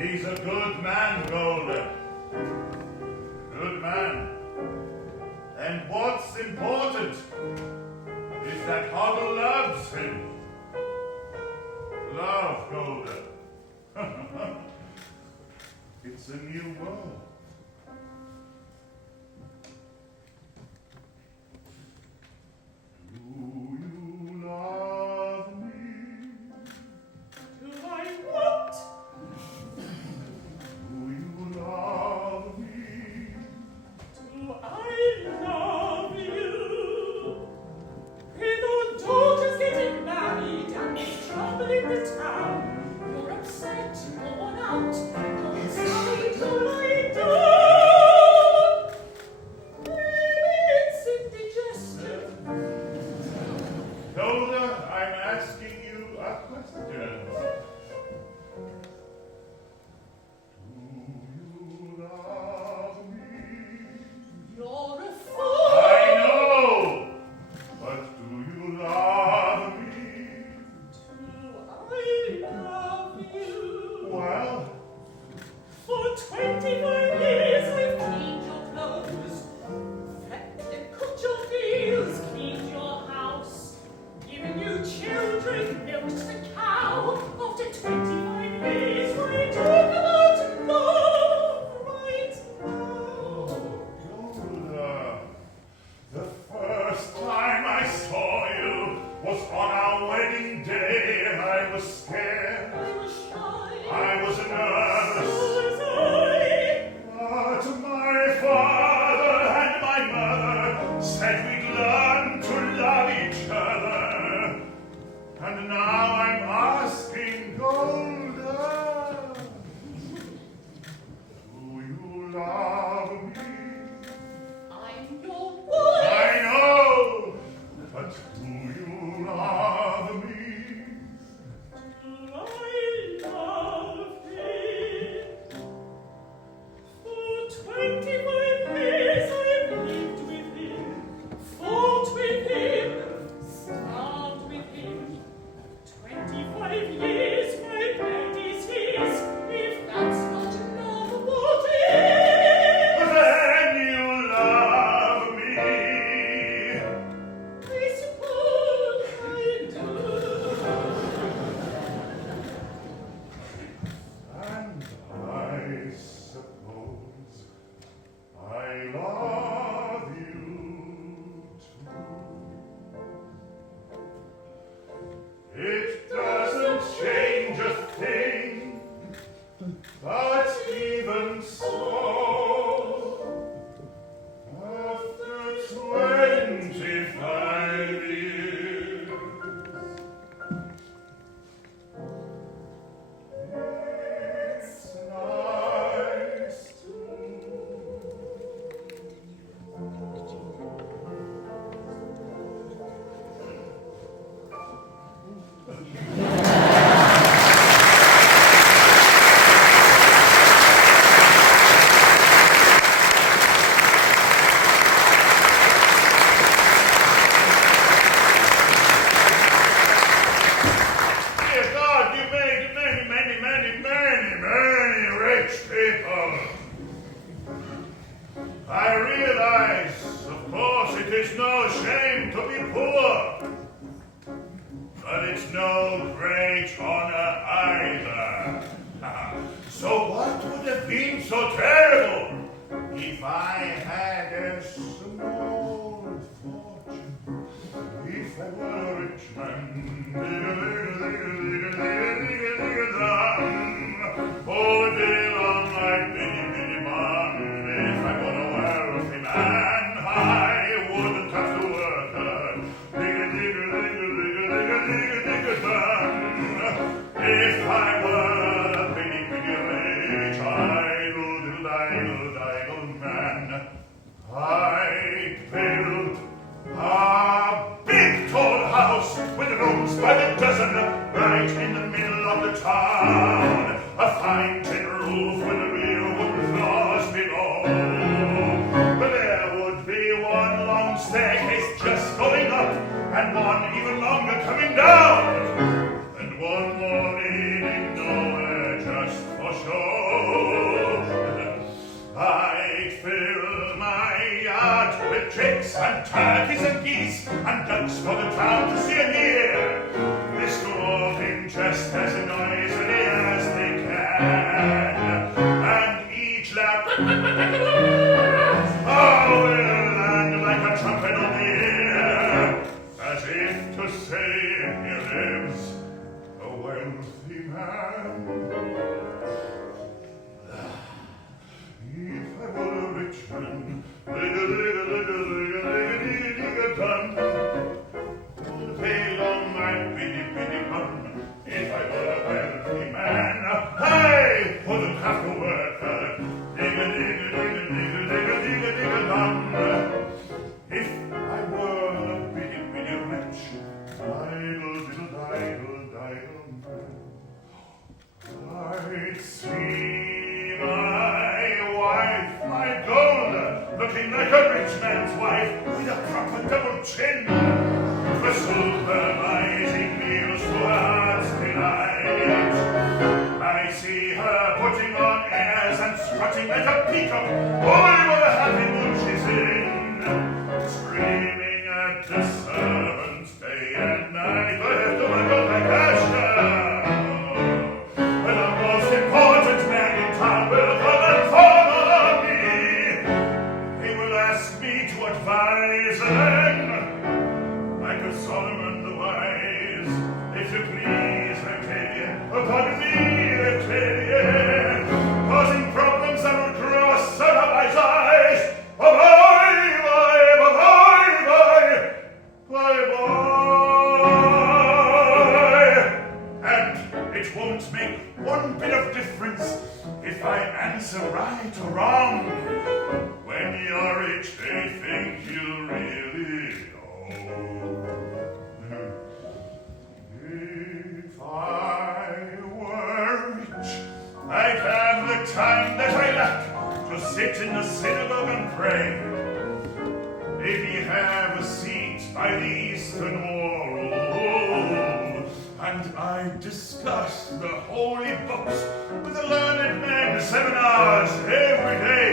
He's a good man, Golden. Good man. And what's important is that Hoggle loves him. Love, Golden. It's a new world. Do you love me? Do I what? Do you love me? Do I love you? With all daughters getting married and there's trouble in the town, you're upset, worn out, you're inside, you're lying down. Maybe it's indigestion. Golda, I'm asking you a question. Do you love me? You're a fool. I know, but do you love me? Do I love you? Well, For 25 years I've cleaned your clothes, fed and cooked your meals, cleaned your house, given you children, milked the cow. After 25 years, we talk about love right now. Golda, the first time I saw you was on our wedding day, and I was scared. I was shy, I was so nervous. was I. But my father and my mother said we'd learn to love each other. And now I'm asking Golda, do you love me? I'm your wife. I know, but do you love me? Do I love him? For 25 years I have lived with him, fought with him, starved with him. 25 years my bed is his. If that's not love, what is? Then you love me. I suppose I do. And I suppose I love you too. It doesn't change a thing, but even so, after 25 years, it's nice to Dear God, you made many rich people. I realize, of course, it is no shame to be poor. But it's no great honor either. So what would have been so terrible if I had a small fortune? If I were a rich man, all day long I'd biddy bum. If I were a wealthy man, I wouldn't have to work hard. If I were a pretty rich, idle man, I'd build a big tall house with rooms by the dozen, right in the middle of the town. A fine tin roof with real wooden floors below. But there would be one long staircase just going up, and one even longer coming down, and one more leading nowhere just for show. with chicks and turkeys and geese and ducks for the town to see and hear. This go off in just as noisily as they can, and each lap oh, will land like a trumpet on the ear, as if to say here lives a wealthy man. If I were a rich man, would pay all my bitty bun. If I were a wealthy man, I wouldn't have to work hard. Digga-digga-digga-digga-digga-digga-digga-dum. If I were a bitty rich, I'd see my wife, my gold, looking like a rich man's wife, with a proper double chin, for supervising meals to her heart's delight. I see her putting on airs and strutting like a peacock, only with a happy mood she's in, screaming at the servants day and night, I have to look like Asher. And the most important man in town will come and follow me. He will ask me to advise them, like a Solomon the wise. If you please, I tell you, pardon me, I tell you, causing problems that will cross out of my eyes. And it won't make one bit of difference if I answer right or wrong. When you're rich, they think you really know. If I were rich, I'd have the time that I lack to sit in the synagogue and pray. Maybe have a seat by the eastern wall, and I'd discuss the holy books with the learned men 7 hours every day.